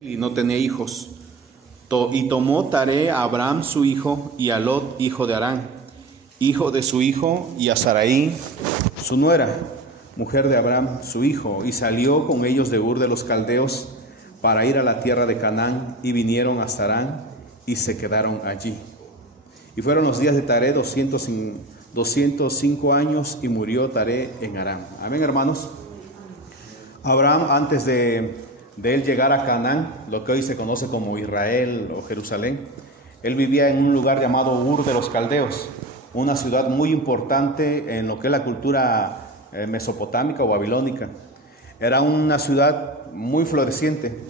y no tenía hijos. Y tomó Taré a Abram su hijo y a Lot hijo de Harán, hijo de su hijo, y a Sarai su nuera, mujer de Abram su hijo, y salió con ellos de Ur de los Caldeos para ir a la tierra de Canaán, y vinieron a Harán y se quedaron allí. Y fueron los días de Taré 205 años, y murió Taré en Harán. Amén, hermanos. Abraham, antes de él llegar a Canaán, lo que hoy se conoce como Israel o Jerusalén, él vivía en un lugar llamado Ur de los Caldeos, una ciudad muy importante en lo que es la cultura mesopotámica o babilónica. Era una ciudad muy floreciente,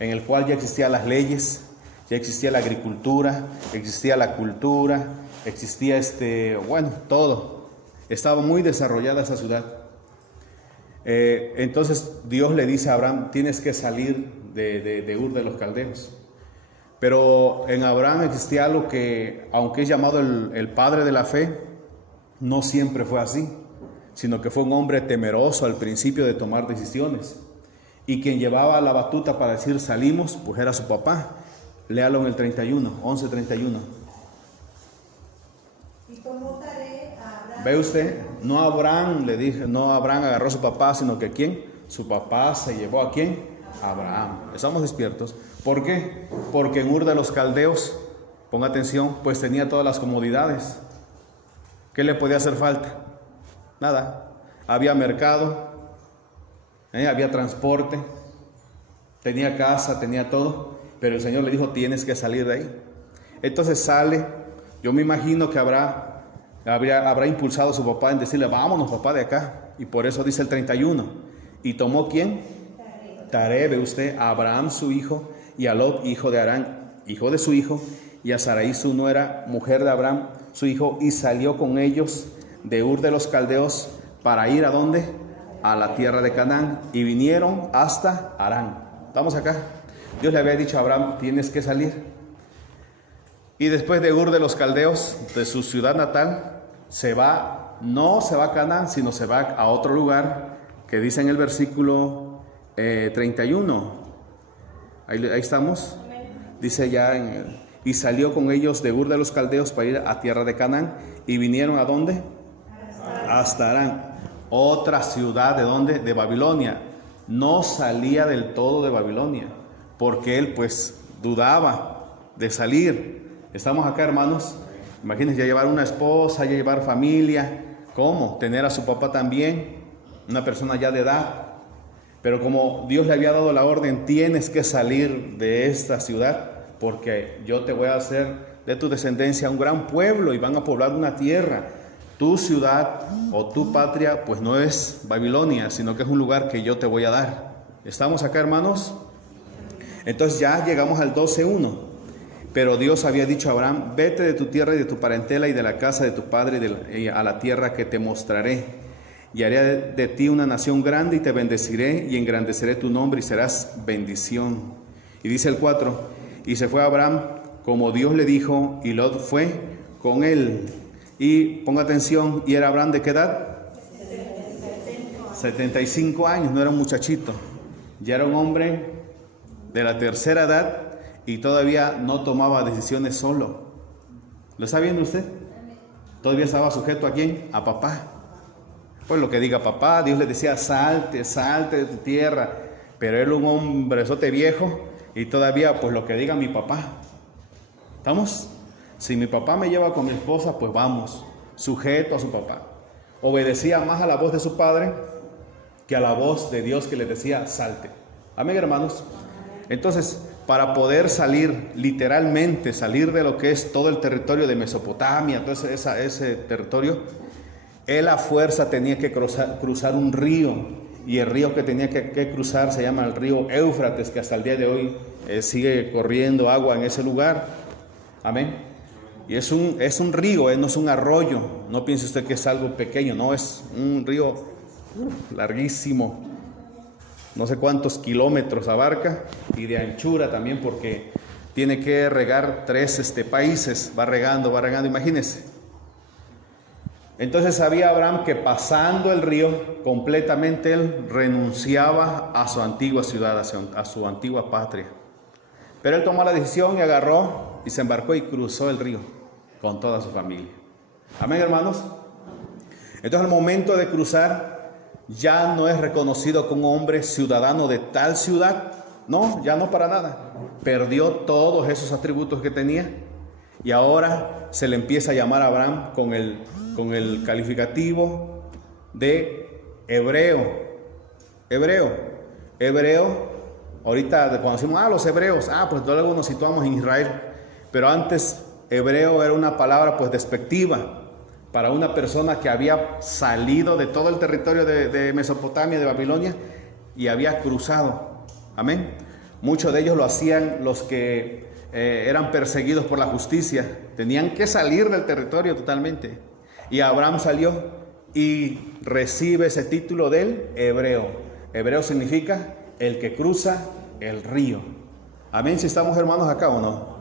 en el cual ya existían las leyes, ya existía la agricultura, existía la cultura, existía todo. Estaba muy desarrollada esa ciudad. Entonces Dios le dice a Abraham: tienes que salir de Ur de los Caldeos. Pero en Abraham existía algo que, aunque es llamado el padre de la fe, no siempre fue así, sino que fue un hombre temeroso al principio de tomar decisiones. Y quien llevaba la batuta para decir salimos, pues era su papá. Léalo en el 31, 11:31. ¿Ve usted? No Abraham le dije, no Abraham agarró a su papá, sino que ¿quién? Su papá se llevó ¿a quién? A Abraham. Estamos despiertos. ¿Por qué? Porque en Ur de los Caldeos, ponga atención, pues tenía todas las comodidades. ¿Qué le podía hacer falta? Nada. Había mercado, había transporte, tenía casa, tenía todo, pero el Señor le dijo: tienes que salir de ahí. Entonces sale. Yo me imagino que habrá impulsado a su papá en decirle: vámonos, papá, de acá. Y por eso dice el 31. ¿Y tomó quién? Taré, ve usted, a Abraham su hijo, y a Lot hijo de Harán, hijo de su hijo, y a Sarai su nuera, mujer de Abraham su hijo, y salió con ellos de Ur de los Caldeos para ir ¿a dónde? A la tierra de Canaán, y vinieron hasta Harán. ¿Estamos acá? Dios le había dicho a Abraham: tienes que salir. Y después de Ur de los Caldeos, de su ciudad natal, no se va a Canaán, sino se va a otro lugar que dice en el versículo 31. Ahí estamos. Dice ya, y salió con ellos de Ur de los Caldeos para ir a tierra de Canaán, y vinieron ¿a dónde? Hasta Harán, otra ciudad. ¿De dónde? De Babilonia. No salía del todo de Babilonia, porque él pues dudaba de salir. Estamos acá, hermanos. Imagínense, ya llevar una esposa, ya llevar familia. ¿Cómo? Tener a su papá también, una persona ya de edad. Pero como Dios le había dado la orden: tienes que salir de esta ciudad, porque yo te voy a hacer de tu descendencia un gran pueblo, y van a poblar una tierra. Tu ciudad o tu patria pues no es Babilonia, sino que es un lugar que yo te voy a dar. ¿Estamos acá, hermanos? Entonces ya llegamos al 12:1. Pero Dios había dicho a Abraham: vete de tu tierra y de tu parentela y de la casa de tu padre a la tierra que te mostraré, y haré de ti una nación grande, y te bendeciré y engrandeceré tu nombre, y serás bendición. Y dice el 4: y se fue Abraham como Dios le dijo, y Lot fue con él. Y ponga atención, ¿y era Abraham de qué edad? 75 años, no era un muchachito, ya era un hombre de la tercera edad, y todavía no tomaba decisiones solo. ¿Lo está viendo usted? Todavía estaba sujeto ¿a quién? A papá. Pues lo que diga papá. Dios le decía: salte de tu tierra. Pero él, un hombrezote viejo, y todavía pues lo que diga mi papá. ¿Estamos? Si mi papá me lleva con mi esposa, pues vamos, sujeto a su papá. Obedecía más a la voz de su padre que a la voz de Dios, que le decía: salte. Amén, hermanos. Entonces, para poder salir, literalmente salir de lo que es todo el territorio de Mesopotamia, todo ese territorio, él a fuerza tenía que cruzar un río, y el río que tenía que cruzar se llama el río Éufrates, que hasta el día de hoy sigue corriendo agua en ese lugar. Amén. Y es un río, no es un arroyo. No piense usted que es algo pequeño, no, es un río larguísimo. No sé cuántos kilómetros abarca, y de anchura también, porque tiene que regar 3 países. Va regando, imagínense. Entonces sabía Abraham que pasando el río completamente, él renunciaba a su antigua ciudad, a su antigua patria. Pero él tomó la decisión y agarró y se embarcó y cruzó el río con toda su familia. Amén, hermanos. Entonces, al momento de cruzar, ya no es reconocido como hombre ciudadano de tal ciudad. No, ya no para nada. Perdió todos esos atributos que tenía y ahora se le empieza a llamar a Abraham con el calificativo de hebreo. Hebreo. Ahorita cuando decimos, los hebreos, pues luego nos situamos en Israel. Pero antes, hebreo era una palabra pues despectiva para una persona que había salido de todo el territorio de Mesopotamia, de Babilonia, y había cruzado. Amén. Muchos de ellos lo hacían los que eran perseguidos por la justicia. Tenían que salir del territorio totalmente. Y Abraham salió y recibe ese título del hebreo. Hebreo significa el que cruza el río. Amén, si estamos hermanos acá o no.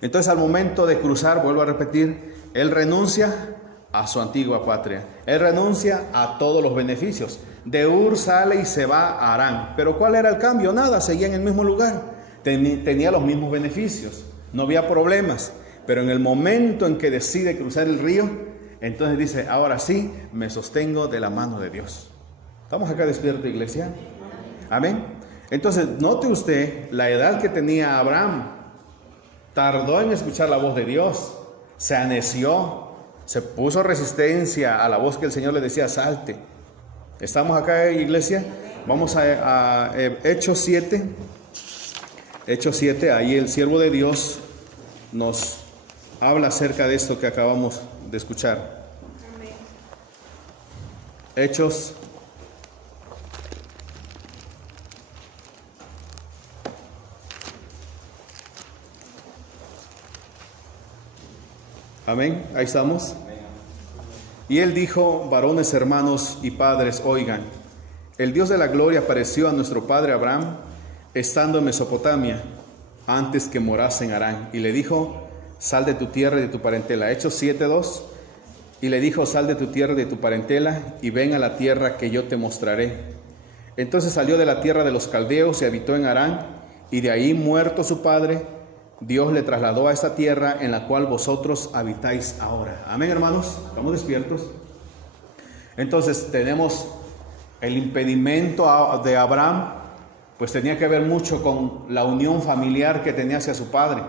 Entonces, al momento de cruzar, vuelvo a repetir, él renuncia a su antigua patria. Él renuncia a todos los beneficios. De Ur sale y se va a Harán. Pero ¿cuál era el cambio? Nada, seguía en el mismo lugar. Tenía los mismos beneficios. No había problemas. Pero en el momento en que decide cruzar el río, entonces dice, ahora sí, me sostengo de la mano de Dios. ¿Estamos acá despiertos, iglesia? Amén. Entonces, note usted la edad que tenía Abraham. Tardó en escuchar la voz de Dios. Se aneció. Se puso resistencia a la voz que el Señor le decía, salte. ¿Estamos acá, iglesia? Vamos a Hechos 7. Hechos 7, ahí el siervo de Dios nos habla acerca de esto que acabamos de escuchar. Hechos. Amén, ahí estamos. Y él dijo, varones, hermanos y padres, oigan, el Dios de la gloria apareció a nuestro padre Abraham, estando en Mesopotamia, antes que morase en Harán, y le dijo, sal de tu tierra y de tu parentela. Hechos 7:2, y le dijo, sal de tu tierra y de tu parentela, y ven a la tierra que yo te mostraré. Entonces salió de la tierra de los caldeos y habitó en Harán, y de ahí, muerto su padre, Dios le trasladó a esta tierra en la cual vosotros habitáis ahora. Amén, hermanos, ¿estamos despiertos? Entonces tenemos el impedimento de Abraham, pues tenía que ver mucho con la unión familiar que tenía hacia su padre.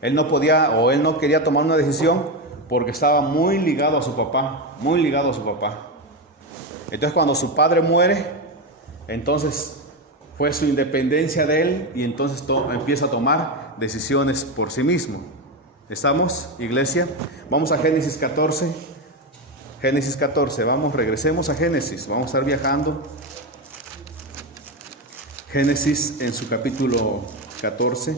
Él no podía o él no quería tomar una decisión porque estaba muy ligado a su papá, muy ligado a su papá. Entonces cuando su padre muere, entonces fue su independencia de él y entonces empieza a tomar decisiones por sí mismo. ¿Estamos, iglesia? Vamos a Génesis 14. Génesis 14, regresemos a Génesis, vamos a estar viajando. Génesis en su capítulo 14.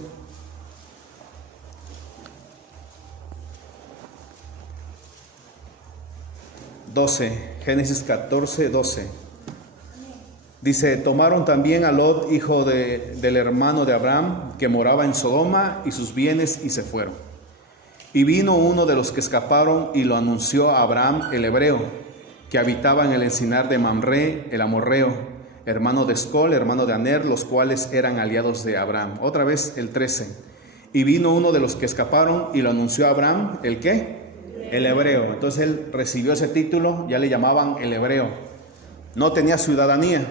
Génesis 14, 12. Dice, tomaron también a Lot, hijo del hermano de Abraham, que moraba en Sodoma, y sus bienes, y se fueron. Y vino uno de los que escaparon y lo anunció a Abraham el hebreo, que habitaba en el encinar de Mamre, el amorreo, hermano de Escol, hermano de Aner, los cuales eran aliados de Abraham. Otra vez el 13. Y vino uno de los que escaparon y lo anunció a Abraham, ¿el qué? El hebreo. Entonces él recibió ese título, ya le llamaban el hebreo. No tenía ciudadanía,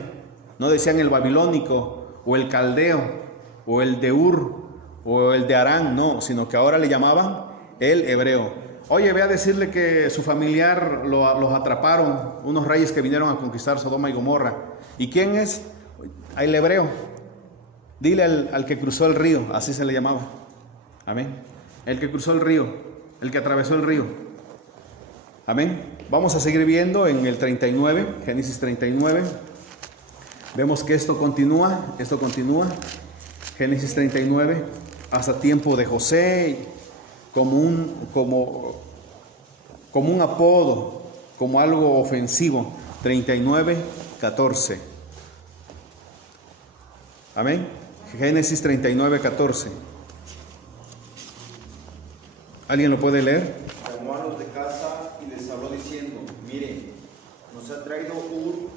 no decían el babilónico o el caldeo o el de Ur o el de Harán, no, sino que ahora le llamaban el hebreo. Oye, ve a decirle que su familiar los atraparon, unos reyes que vinieron a conquistar Sodoma y Gomorra. ¿Y quién es? El hebreo. Dile al que cruzó el río, así se le llamaba. Amén. El que cruzó el río, el que atravesó el río. Amén. Vamos a seguir viendo en el 39, Génesis 39. Vemos que esto continúa. Génesis 39, hasta tiempo de José, como un apodo, como algo ofensivo. 39, 14. Amén. Génesis 39, 14. ¿Alguien lo puede leer? Llamó a los de casa y les habló diciendo, miren, nos ha traído Ur,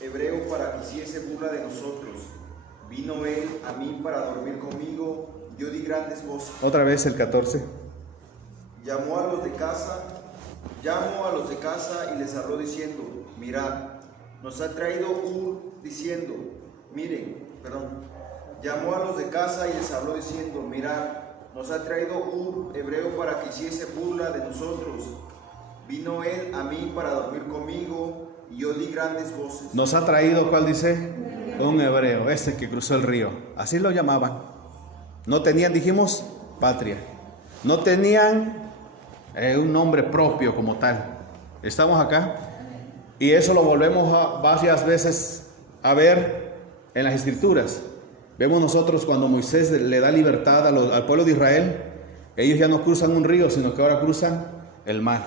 hebreo, para que hiciese burla de nosotros. Vino él a mí para dormir conmigo, yo di grandes voces. Otra vez el 14. Llamó a los de casa y les habló diciendo, mirad, nos ha traído diciendo, llamó a los de casa y les habló diciendo, mirad, nos ha traído hebreo para que hiciese burla de nosotros. Vino él a mí para dormir conmigo y yo di grandes voces. Nos ha traído, ¿cuál dice? Un hebreo, este que cruzó el río. Así lo llamaban. No tenían, dijimos, patria. No tenían un nombre propio como tal. Estamos acá y eso lo volvemos varias veces a ver en las escrituras. Vemos nosotros cuando Moisés le da libertad al pueblo de Israel, ellos ya no cruzan un río, sino que ahora cruzan el mar.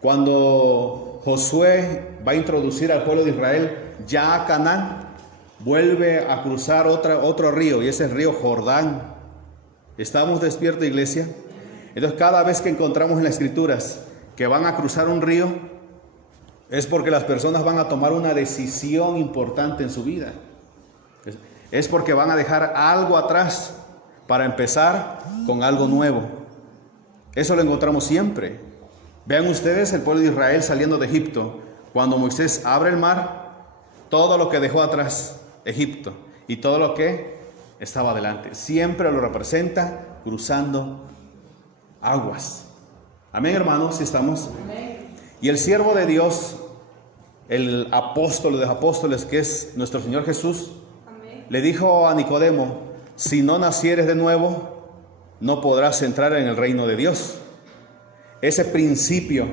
Cuando Josué va a introducir al pueblo de Israel ya a Canaán, vuelve a cruzar otro río, y ese es el río Jordán. ¿Estamos despiertos, iglesia? Entonces, cada vez que encontramos en las escrituras que van a cruzar un río, es porque las personas van a tomar una decisión importante en su vida. Es porque van a dejar algo atrás para empezar con algo nuevo. Eso lo encontramos siempre. Vean ustedes el pueblo de Israel saliendo de Egipto. Cuando Moisés abre el mar, todo lo que dejó atrás, Egipto, y todo lo que estaba adelante, siempre lo representa cruzando aguas. Amén, hermanos, si estamos. Amén. Y el siervo de Dios, el apóstol de los apóstoles, que es nuestro Señor Jesús, amén, le dijo a Nicodemo, si no nacieres de nuevo, no podrás entrar en el reino de Dios. Ese principio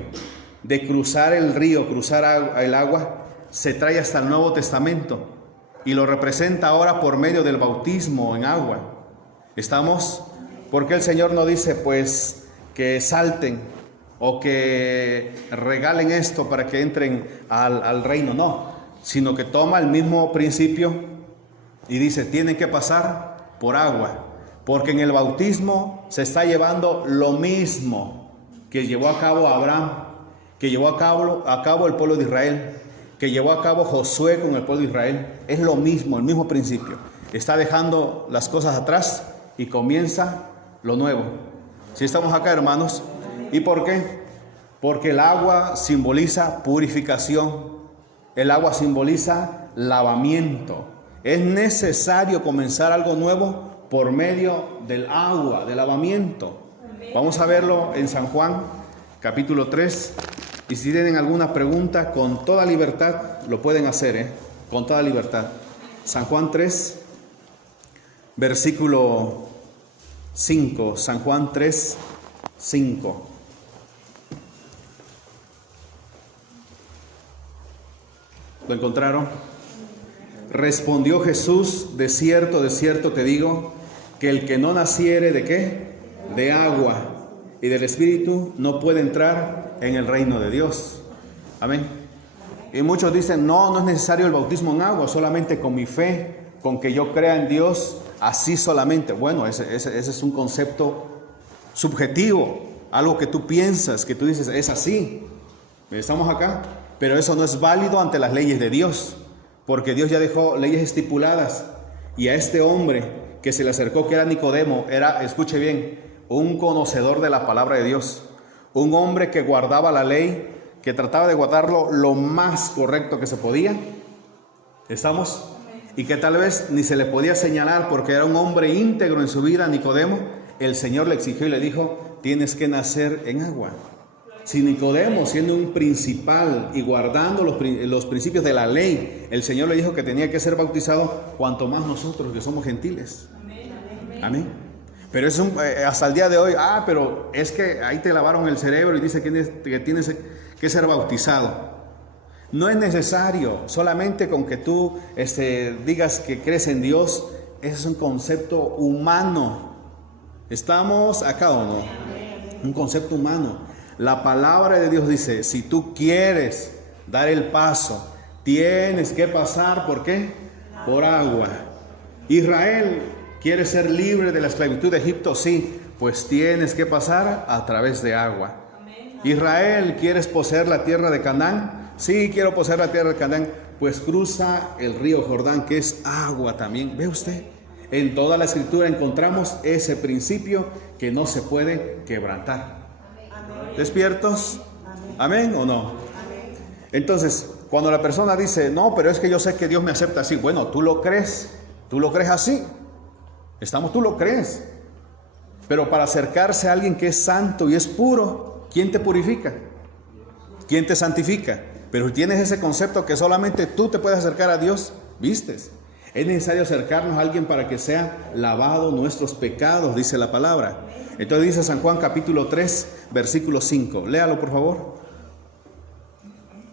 de cruzar el río, cruzar el agua, se trae hasta el Nuevo Testamento y lo representa ahora por medio del bautismo en agua. ¿Estamos? Porque el Señor no dice pues que salten o que regalen esto para que entren al reino, no, sino que toma el mismo principio y dice, tienen que pasar por agua, porque en el bautismo se está llevando lo mismo que llevó a cabo Abraham, que llevó a cabo el pueblo de Israel, que llevó a cabo Josué con el pueblo de Israel. Es lo mismo, el mismo principio. Está dejando las cosas atrás y comienza lo nuevo. ¿Sí estamos acá, hermanos? ¿Y por qué? Porque el agua simboliza purificación. El agua simboliza lavamiento. Es necesario comenzar algo nuevo por medio del agua, del lavamiento. Vamos a verlo en San Juan, capítulo 3. Y si tienen alguna pregunta, con toda libertad lo pueden hacer, con toda libertad. San Juan 3, versículo 5. San Juan 3, 5. ¿Lo encontraron? Respondió Jesús, de cierto te digo, que el que no naciere ¿de qué? De agua y del Espíritu no puede entrar en el reino de Dios. Amén. Y muchos dicen, no es necesario el bautismo en agua, solamente con mi fe, con que yo crea en Dios, así solamente. Bueno, ese es un concepto subjetivo, algo que tú piensas, que tú dices, es así. Estamos acá, pero eso no es válido ante las leyes de Dios, porque Dios ya dejó leyes estipuladas. Y a este hombre que se le acercó, que era Nicodemo, era, escuche bien, un conocedor de la palabra de Dios, un hombre que guardaba la ley, que trataba de guardarlo lo más correcto que se podía. ¿Estamos? Y que tal vez ni se le podía señalar porque era un hombre íntegro en su vida, Nicodemo. El Señor le exigió y le dijo, tienes que nacer en agua. Si Nicodemo, siendo un principal y guardando los principios de la ley, el Señor le dijo que tenía que ser bautizado, cuanto más nosotros que somos gentiles. Amén. Pero es hasta el día de hoy, pero es que ahí te lavaron el cerebro y dice que tienes que ser bautizado. No es necesario, solamente con que tú digas que crees en Dios, ese es un concepto humano. ¿Estamos acá o no? Un concepto humano. La palabra de Dios dice, si tú quieres dar el paso, tienes que pasar, ¿por qué? Por agua. Israel quiere ser libre de la esclavitud de Egipto, sí, pues tienes que pasar a través de agua. Israel, ¿quieres poseer la tierra de Canaán? Sí, quiero poseer la tierra de Canaán, pues cruza el río Jordán, que es agua también. ¿Ve usted? En toda la escritura encontramos ese principio que no se puede quebrantar. ¿Despiertos? ¿Amén o no? Entonces, cuando la persona dice, no, pero es que yo sé que Dios me acepta así. Bueno, tú lo crees así. Tú lo crees. Pero para acercarse a alguien que es santo y es puro, ¿quién te purifica? ¿Quién te santifica? Pero tienes ese concepto que solamente tú te puedes acercar a Dios, ¿vistes? Es necesario acercarnos a alguien para que sea lavado nuestros pecados, dice la palabra. Entonces dice San Juan capítulo 3, versículo 5. Léalo, por favor.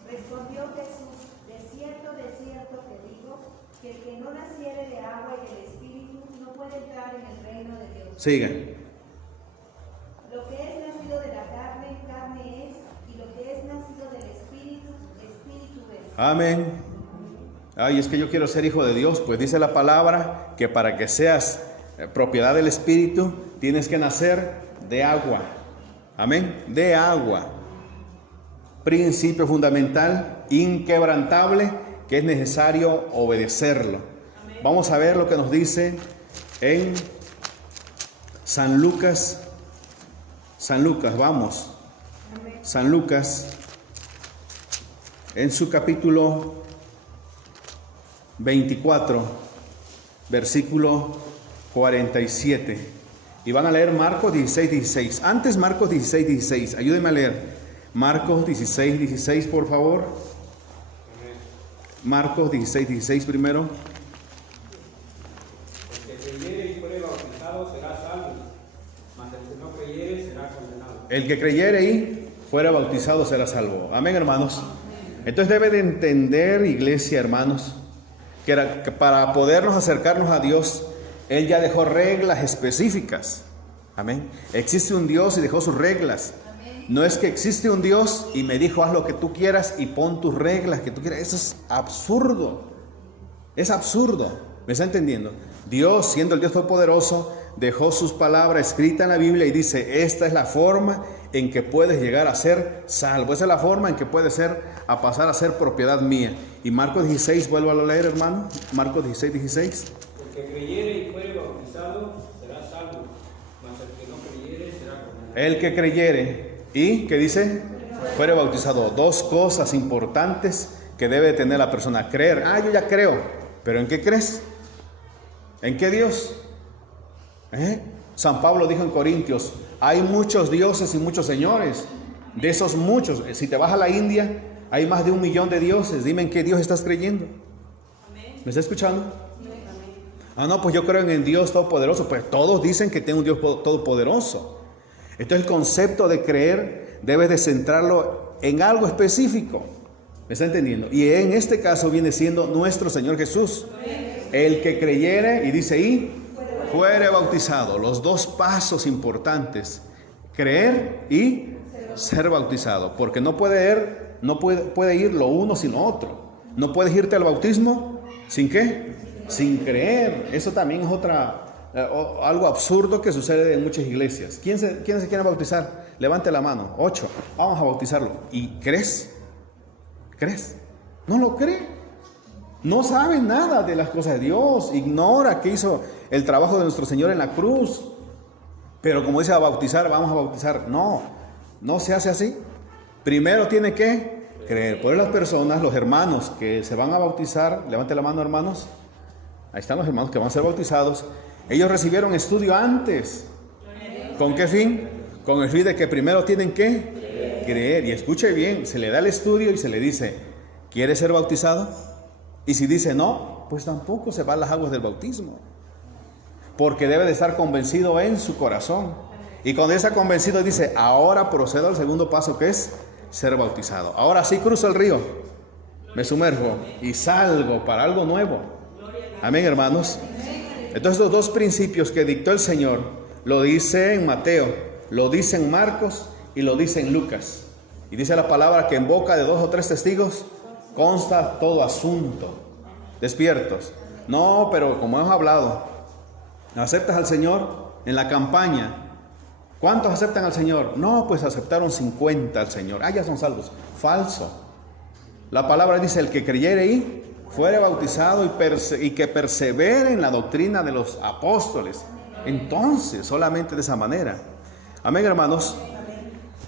Respondió Jesús: de cierto te digo, que el que no naciere de agua y del Espíritu no puede entrar en el reino de Dios. Siga. Lo que es nacido de la carne, carne es, y lo que es nacido del Espíritu, Espíritu es. Amén. Ay, es que yo quiero ser hijo de Dios. Pues dice la palabra que para que seas propiedad del Espíritu, tienes que nacer de agua. Amén. De agua. Principio fundamental, inquebrantable, que es necesario obedecerlo. Amén. Vamos a ver lo que nos dice en San Lucas. San Lucas, vamos. Amén. San Lucas, en su capítulo 24, versículo 47. Y van a leer Marcos 16, 16. Antes Marcos 16, 16. Ayúdenme a leer. Marcos 16, 16, por favor. Marcos 16, 16 primero. El que creyere y fuere bautizado será salvo, mas el que no creyere será condenado. El que creyere y fuera bautizado será salvo. Amén, hermanos. Entonces debe de entender, iglesia, hermanos, que para podernos acercarnos a Dios, Él ya dejó reglas específicas. Amén. Existe un Dios y dejó sus reglas. No es que existe un Dios y me dijo haz lo que tú quieras y pon tus reglas que tú quieras. Eso es absurdo. Es absurdo. ¿Me está entendiendo? Dios, siendo el Dios todopoderoso, dejó sus palabras escritas en la Biblia y dice, esta es la forma en que puedes llegar a ser salvo. Esa es la forma en que puedes a pasar a ser propiedad mía. Y Marcos 16, vuelvo a leer, hermano. Marcos 16, 16. El que creyere y fuere bautizado será salvo, mas el que no creyere será condenado. El que creyere y, ¿qué dice? Fuere bautizado. Dos cosas importantes que debe tener la persona. Creer. Yo ya creo. ¿Pero en qué crees? ¿En qué Dios? San Pablo dijo en Corintios, hay muchos dioses y muchos señores. De esos muchos, si te vas a la India, hay más de 1 millón de dioses. Dime en qué Dios estás creyendo. ¿Me está escuchando? No, pues yo creo en Dios todopoderoso. Pues todos dicen que tiene un Dios todopoderoso. Entonces el concepto de creer debes de centrarlo en algo específico. ¿Me está entendiendo? Y en este caso viene siendo nuestro Señor Jesús. El que creyere, y dice y fuere bautizado. Los dos pasos importantes: creer y ser bautizado. Porque no puede ir lo uno sin lo otro. No puedes irte al bautismo sin ¿qué? Sin creer. Eso también es algo absurdo que sucede en muchas iglesias. ¿Quién se quiere bautizar? Levante la mano. 8. Vamos a bautizarlo. ¿Y crees? ¿Crees? No lo cree. No sabe nada de las cosas de Dios. Ignora que hizo el trabajo de nuestro Señor en la cruz. Pero como dice a bautizar, vamos a bautizar. No se hace así. Primero tiene que creer. Por las personas, los hermanos que se van a bautizar, levante la mano, hermanos. Ahí están los hermanos que van a ser bautizados. Ellos recibieron estudio antes. ¿Con qué fin? Con el fin de que primero tienen que creer. Y escuche bien, se le da el estudio y se le dice, ¿quieres ser bautizado? Y si dice no, pues tampoco se van las aguas del bautismo. Porque debe de estar convencido en su corazón. Y cuando está convencido dice, ahora procedo al segundo paso, que es ser bautizado. Ahora sí cruzo el río, me sumerjo y salgo para algo nuevo. Amén, hermanos. Entonces los dos principios que dictó el Señor, lo dice en Mateo, lo dice en Marcos y lo dice en Lucas. Y dice la palabra que en boca de 2 o 3 testigos consta todo asunto. Despiertos. No, pero como hemos hablado, ¿aceptas al Señor en la campaña? ¿Cuántos aceptan al Señor? No, pues aceptaron 50 al Señor. Ya son salvos. Falso. La palabra dice, el que creyere y fuere bautizado y que persevere en la doctrina de los apóstoles. Entonces, solamente de esa manera. Amén, hermanos.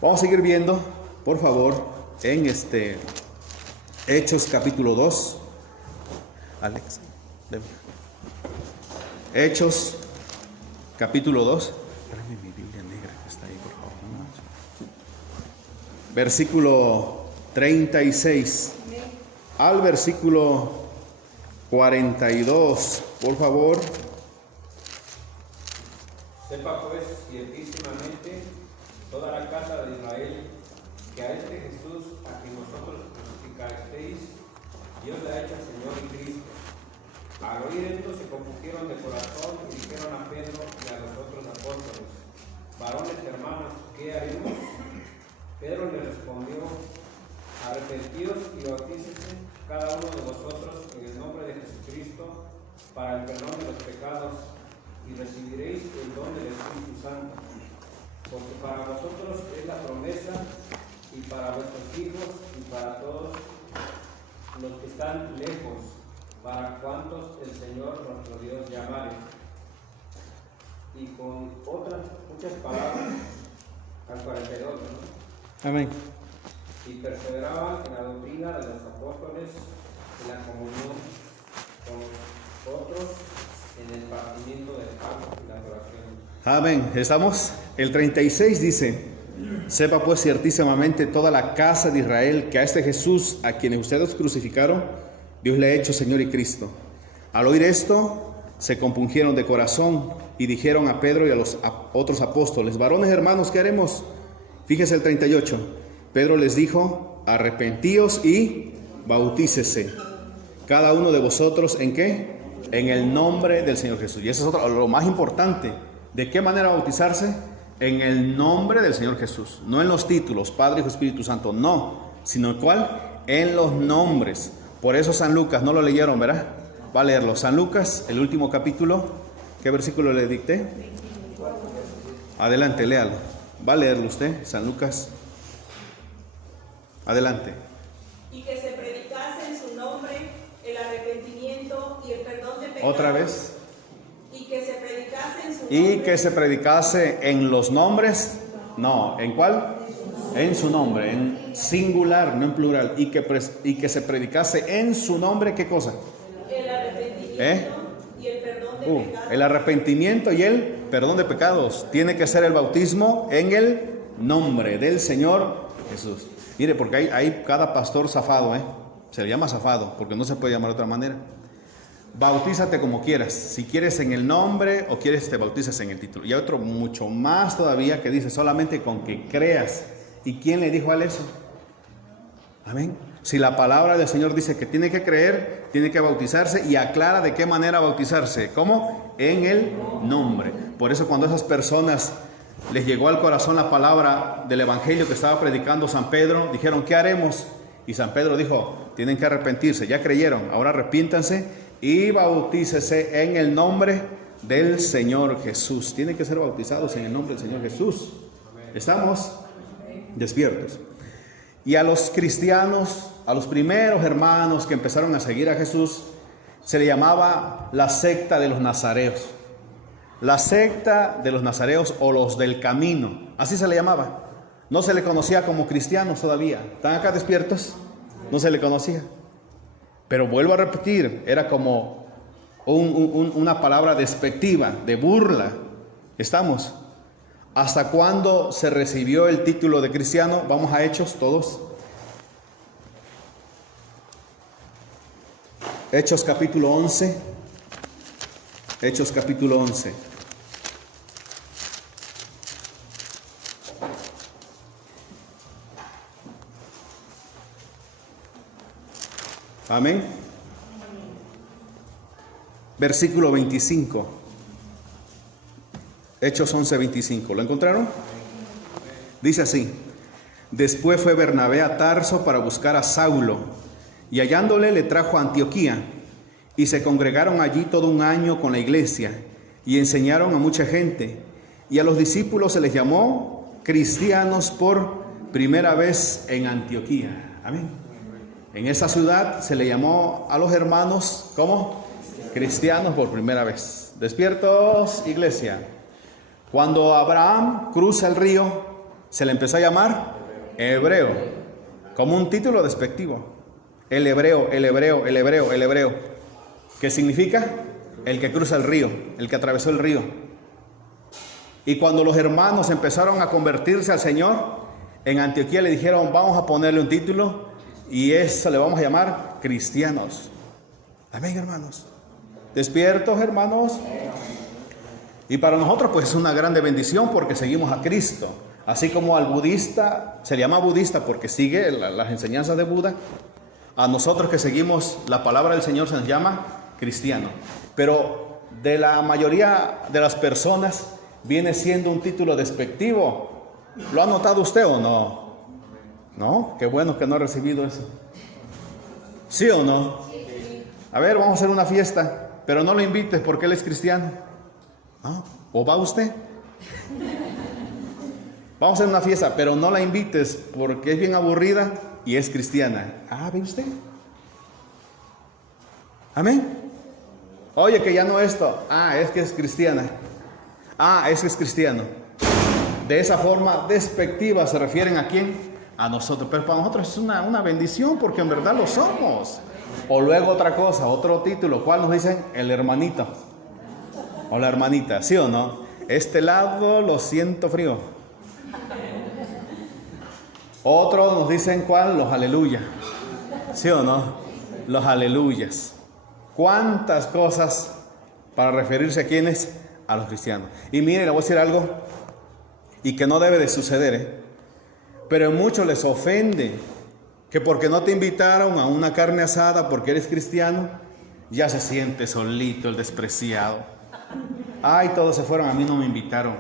Vamos a seguir viendo, por favor, en Hechos capítulo 2. Alex. Hechos capítulo 2. Tráeme mi Biblia negra que está ahí, por favor. Versículo 36 al versículo 42, por favor. Sepa pues ciertísimamente toda la casa de Israel que a este Jesús a quien vosotros crucificasteis, Dios le ha hecho Señor y Cristo. Al oír esto se compusieron de corazón y dijeron a Pedro y a los otros apóstoles: varones hermanos, ¿qué haremos? Pedro le respondió: arrepentíos y bautícese cada uno de vosotros en el nombre de Jesucristo para el perdón de los pecados, y recibiréis el don del Espíritu Santo, porque para vosotros es la promesa, y para vuestros hijos, y para todos los que están lejos, para cuantos el Señor nuestro Dios llamare. Y con otras muchas palabras, al 42, ¿no? Amén. Y perseveraban en la doctrina de los apóstoles, en la comunión con otros, en el partimiento del pan y la oración. Amén. ¿Estamos? El 36 dice: sepa pues ciertísimamente toda la casa de Israel que a este Jesús, a quienes ustedes crucificaron, Dios le ha hecho Señor y Cristo. Al oír esto, se compungieron de corazón y dijeron a Pedro y a los otros apóstoles: varones hermanos, ¿qué haremos? Fíjese el 38. Pedro les dijo: arrepentíos y bautícese cada uno de vosotros, ¿en qué? En el nombre del Señor Jesús. Y eso es lo más importante. ¿De qué manera bautizarse? En el nombre del Señor Jesús. No en los títulos, Padre, Hijo, Espíritu Santo, no. Sino ¿cuál? En los nombres. Por eso San Lucas, no lo leyeron, ¿verdad? Va a leerlo. San Lucas, el último capítulo. ¿Qué versículo le dicté? Adelante, léalo. Va a leerlo usted, San Lucas. Adelante. Y que se predicase en su nombre el arrepentimiento y el perdón de pecados. Otra vez. Y que se predicase en su Y nombre. que se predicase en los nombres. No, ¿en cuál? En su nombre, en singular, no en plural. Y que se predicase en su nombre, ¿qué cosa? El arrepentimiento y el perdón de pecados. El arrepentimiento y el perdón de pecados. Tiene que ser el bautismo en el nombre del Señor Jesús. Mire, porque hay cada pastor zafado, se le llama zafado, porque no se puede llamar de otra manera. Bautízate como quieras. Si quieres en el nombre o quieres te bautizas en el título. Y hay otro mucho más todavía que dice solamente con que creas. ¿Y quién le dijo a él eso? Amén. Si la palabra del Señor dice que tiene que creer, tiene que bautizarse y aclara de qué manera bautizarse. ¿Cómo? En el nombre. Por eso cuando esas personas les llegó al corazón la palabra del evangelio que estaba predicando San Pedro, dijeron: ¿qué haremos? Y San Pedro dijo: tienen que arrepentirse. Ya creyeron, ahora arrepiéntanse y bautícese en el nombre del Señor Jesús. Tienen que ser bautizados en el nombre del Señor Jesús. ¿Estamos despiertos? Y a los cristianos, a los primeros hermanos que empezaron a seguir a Jesús, se le llamaba la secta de los nazareos. La secta de los nazareos o los del camino, así se le llamaba. No se le conocía como cristianos todavía. ¿Están acá despiertos? No se le conocía. Pero vuelvo a repetir, era como una palabra despectiva, de burla. ¿Estamos? ¿Hasta cuándo se recibió el título de cristiano? Vamos a Hechos todos. Hechos capítulo 11. Hechos capítulo 11. Amén. Versículo 25. Hechos 11, 25. ¿Lo encontraron? Dice así: después fue Bernabé a Tarso para buscar a Saulo, y hallándole le trajo a Antioquía, y se congregaron allí todo un año con la iglesia, y enseñaron a mucha gente, y a los discípulos se les llamó cristianos por primera vez en Antioquía. Amén. En esa ciudad se le llamó a los hermanos, ¿cómo? Cristianos por primera vez. Despiertos, iglesia. Cuando Abraham cruza el río, se le empezó a llamar hebreo, como un título despectivo. El hebreo, el hebreo, el hebreo, el hebreo. ¿Qué significa? El que cruza el río, el que atravesó el río. Y cuando los hermanos empezaron a convertirse al Señor, en Antioquía le dijeron, vamos a ponerle un título y eso le vamos a llamar cristianos. Amén, hermanos. ¿Despiertos, hermanos? Y para nosotros pues es una grande bendición porque seguimos a Cristo. Así como al budista, se le llama budista porque sigue las enseñanzas de Buda, a nosotros que seguimos la palabra del Señor se nos llama cristiano. Pero de la mayoría de las personas viene siendo un título despectivo. ¿Lo ha notado usted o no? ¿No? Qué bueno que no ha recibido eso. ¿Sí o no? A ver, vamos a hacer una fiesta, pero no lo invites porque él es cristiano. ¿No? ¿O va usted? Vamos a hacer una fiesta, pero no la invites porque es bien aburrida y es cristiana. Ah, ¿ve usted? Amén. Oye, que ya no esto. Ah, es que es cristiana. Ah, eso es cristiano. De esa forma despectiva se refieren a quién? A nosotros. Pero para nosotros es una bendición porque en verdad lo somos. O luego otra cosa, otro título. ¿Cuál nos dicen? El hermanito. O la hermanita, ¿sí o no? Este lado lo siento frío. Otros nos dicen ¿cuál? Los aleluya. ¿Sí o no? Los aleluyas. ¿Cuántas cosas para referirse a quiénes? A los cristianos. Y mire, le voy a decir algo y que no debe de suceder, pero a muchos les ofende que porque no te invitaron a una carne asada porque eres cristiano, ya se siente solito el despreciado. Ay, todos se fueron, a mí no me invitaron.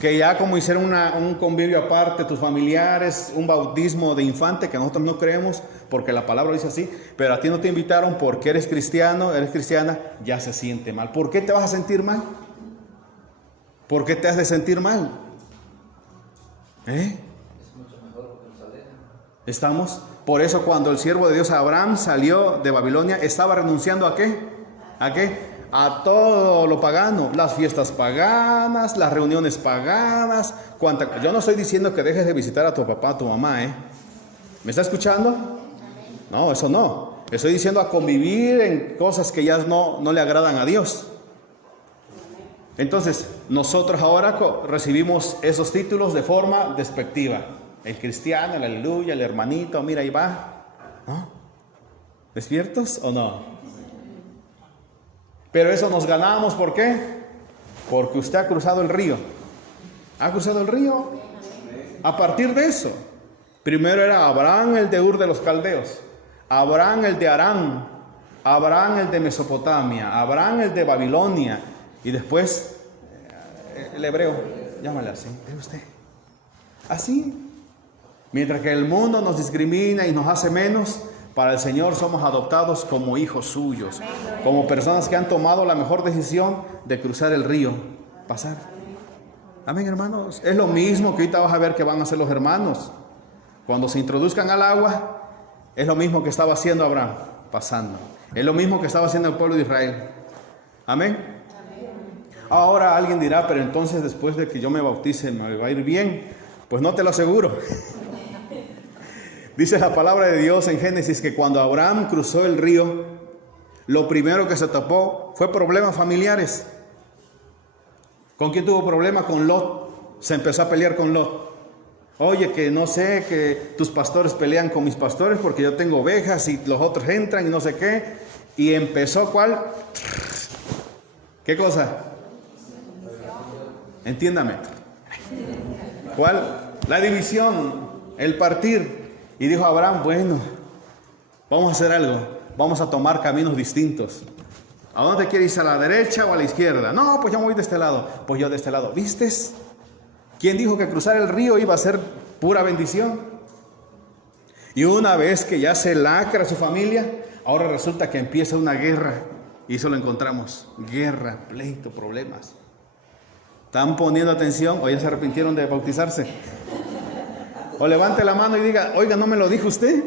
Que ya como hicieron un convivio aparte, tus familiares, un bautismo de infante, que nosotros no creemos, porque la palabra dice así, pero a ti no te invitaron porque eres cristiano, eres cristiana, ya se siente mal. ¿Por qué te vas a sentir mal? ¿Por qué te has de sentir mal? ¿Estamos? Por eso cuando el siervo de Dios Abraham salió de Babilonia, estaba renunciando ¿a qué? ¿A qué? A todo lo pagano, las fiestas paganas, las reuniones paganas. Yo no estoy diciendo que dejes de visitar a tu papá, a tu mamá, ¿Me está escuchando? No, eso no. Estoy diciendo a convivir en cosas que ya no le agradan a Dios. Entonces, nosotros ahora recibimos esos títulos de forma despectiva. El cristiano, el aleluya, el hermanito, mira ahí va. ¿No? ¿Despiertos o no? Pero eso nos ganamos, ¿por qué? Porque usted ha cruzado el río. ¿Ha cruzado el río? A partir de eso. Primero era Abraham el de Ur de los Caldeos, Abraham el de Harán, Abraham el de Mesopotamia, Abraham el de Babilonia, y después el hebreo, llámale así, ¿ve usted? Así. Mientras que el mundo nos discrimina y nos hace menos, para el Señor somos adoptados como hijos suyos, como personas que han tomado la mejor decisión de cruzar el río, pasar. Amén, hermanos. Es lo mismo que ahorita vas a ver que van a hacer los hermanos. Cuando se introduzcan al agua, es lo mismo que estaba haciendo Abraham, pasando. Es lo mismo que estaba haciendo el pueblo de Israel. Amén. Ahora alguien dirá, pero entonces después de que yo me bautice, ¿me va a ir bien? Pues no te lo aseguro. Dice la palabra de Dios en Génesis que cuando Abraham cruzó el río, lo primero que se topó fue problemas familiares. ¿Con quién tuvo problemas? Con Lot. Se empezó a pelear con Lot. Oye, que no sé, que tus pastores pelean con mis pastores porque yo tengo ovejas y los otros entran y no sé qué. Y empezó, ¿cuál? ¿Qué cosa? Entiéndame. ¿Cuál? La división, el partir. Y dijo Abraham, bueno, vamos a hacer algo, vamos a tomar caminos distintos. ¿A dónde quieres ir? ¿A la derecha o a la izquierda? No, pues yo me voy de este lado. Pues yo de este lado. ¿Vistes? ¿Quién dijo que cruzar el río iba a ser pura bendición? Y una vez que ya se lacra su familia, ahora resulta que empieza una guerra. Y eso lo encontramos. Guerra, pleito, problemas. ¿Están poniendo atención o ya se arrepintieron de bautizarse? O levante la mano y diga, oiga, ¿no me lo dijo usted?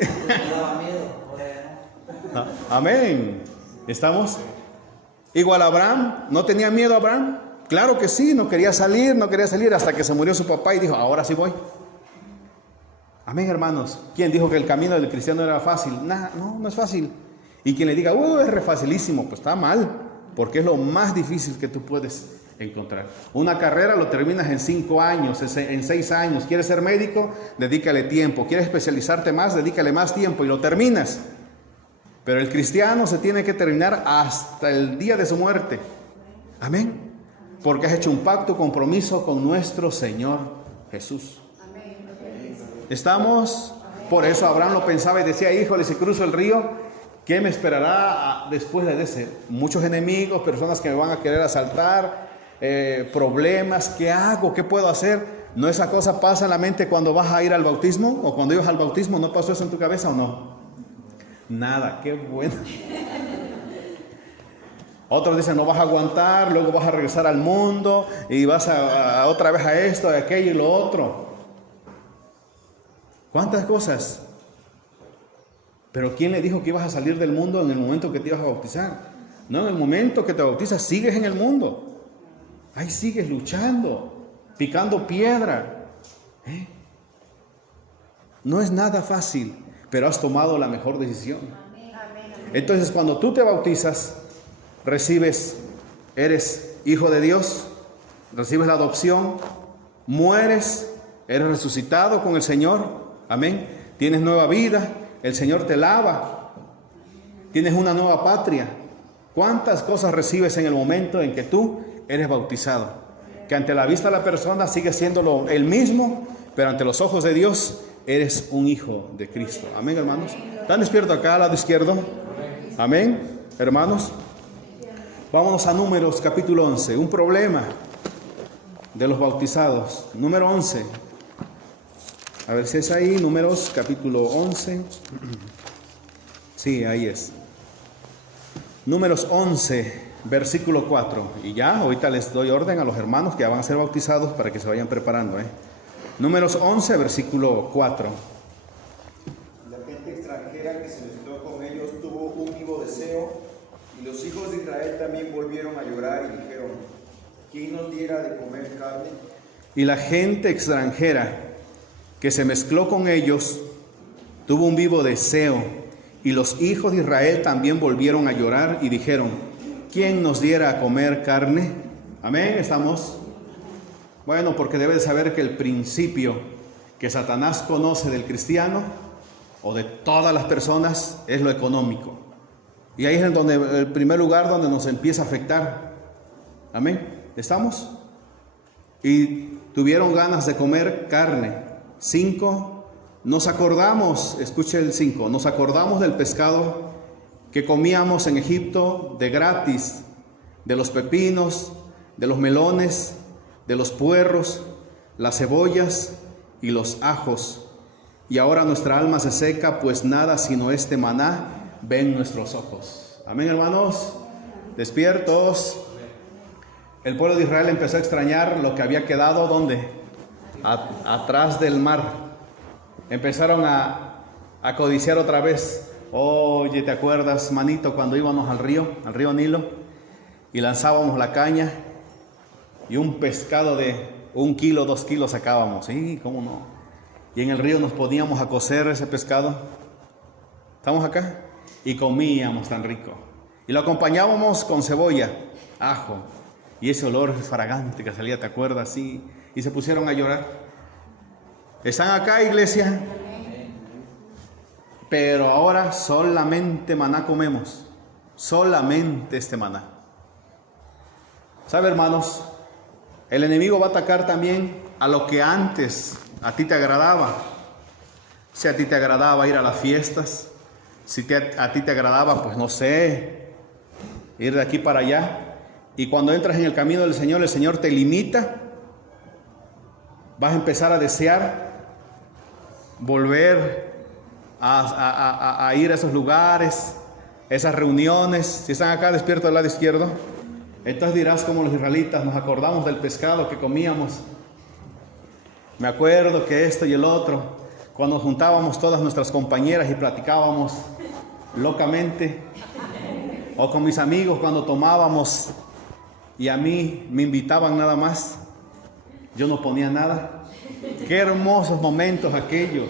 Amén. ¿Estamos? Igual Abraham, ¿no tenía miedo Abraham? Claro que sí, no quería salir hasta que se murió su papá y dijo, ahora sí voy. Amén, hermanos. ¿Quién dijo que el camino del cristiano era fácil? No es fácil. Y quien le diga, es re facilísimo, pues está mal, porque es lo más difícil que tú puedes encontrar. Una carrera lo terminas en 5 años, en 6 años. ¿Quieres ser médico? Dedícale tiempo. ¿Quieres especializarte más? Dedícale más tiempo y lo terminas. Pero el cristiano se tiene que terminar hasta el día de su muerte. Amén. Porque has hecho un pacto, compromiso con nuestro Señor Jesús. ¿Estamos? Por eso Abraham lo pensaba y decía, híjole, si cruzo el río, ¿qué me esperará después de ese? Muchos enemigos, personas que me van a querer asaltar, problemas. ¿Qué hago? ¿Qué puedo hacer? ¿No esa cosa pasa en la mente cuando vas a ir al bautismo? ¿O cuando ibas al bautismo? ¿No pasó eso en tu cabeza o no? Nada, qué bueno. Otros dicen, no vas a aguantar, luego vas a regresar al mundo y vas a otra vez a esto, a aquello y lo otro. ¿Cuántas cosas? Pero ¿quién le dijo que ibas a salir del mundo en el momento que te ibas a bautizar? No, en el momento que te bautizas sigues en el mundo. Ahí sigues luchando, picando piedra. No es nada fácil, pero has tomado la mejor decisión. Entonces, cuando tú te bautizas, eres hijo de Dios, recibes la adopción, mueres, eres resucitado con el Señor. Amén. Tienes nueva vida, el Señor te lava, tienes una nueva patria. ¿Cuántas cosas recibes en el momento en que tú eres bautizado? Que ante la vista de la persona sigue siendo el mismo, pero ante los ojos de Dios eres un hijo de Cristo. Amén, hermanos. ¿Están despiertos acá al lado izquierdo? Amén, hermanos. Vámonos a Números capítulo 11. Un problema de los bautizados. Número 11. A ver si es ahí, Números capítulo 11. Sí, ahí es. Números 11, versículo 4. Y ya, ahorita les doy orden a los hermanos que ya van a ser bautizados para que se vayan preparando. Números 11, versículo 4. La gente extranjera que se mezcló con ellos tuvo un vivo deseo, y los hijos de Israel también volvieron a llorar y dijeron, ¿quién nos diera de comer carne? Y la gente extranjera que se mezcló con ellos tuvo un vivo deseo, y los hijos de Israel también volvieron a llorar y dijeron, ¿quién nos diera a comer carne? Amén, ¿estamos? Bueno, porque debes saber que el principio que Satanás conoce del cristiano o de todas las personas es lo económico. Y ahí es en donde, el primer lugar donde nos empieza a afectar. Amén, ¿estamos? Y tuvieron ganas de comer carne. 5, nos acordamos, escuche el 5, nos acordamos del pescado que comíamos en Egipto de gratis, de los pepinos, de los melones, de los puerros, las cebollas y los ajos. Y ahora nuestra alma se seca, pues nada sino este maná ven nuestros ojos. Amén, hermanos. Despiertos. El pueblo de Israel empezó a extrañar lo que había quedado, ¿dónde? Atrás del mar. Empezaron a codiciar otra vez. Oye, ¿te acuerdas, manito, cuando íbamos al río Nilo, y lanzábamos la caña y un pescado de 1 kilo, 2 kilos sacábamos? Sí, cómo no. Y en el río nos poníamos a cocer ese pescado. ¿Estamos acá? Y comíamos tan rico. Y lo acompañábamos con cebolla, ajo, y ese olor fragante que salía, ¿te acuerdas? Sí. Y se pusieron a llorar. ¿Están acá, iglesia? Pero ahora solamente maná comemos. Solamente este maná. ¿Sabe, hermanos? El enemigo va a atacar también a lo que antes a ti te agradaba. Si a ti te agradaba ir a las fiestas, si a ti te agradaba, pues no sé, ir de aquí para allá. Y cuando entras en el camino del Señor, el Señor te limita. Vas a empezar a desear volver a ir a esos lugares, esas reuniones. Si están acá despiertos del lado izquierdo, entonces dirás como los israelitas, nos acordamos del pescado que comíamos. Me acuerdo que esto y el otro, cuando nos juntábamos todas nuestras compañeras y platicábamos locamente, o con mis amigos cuando tomábamos y a mí me invitaban nada más, yo no ponía nada. Qué hermosos momentos aquellos.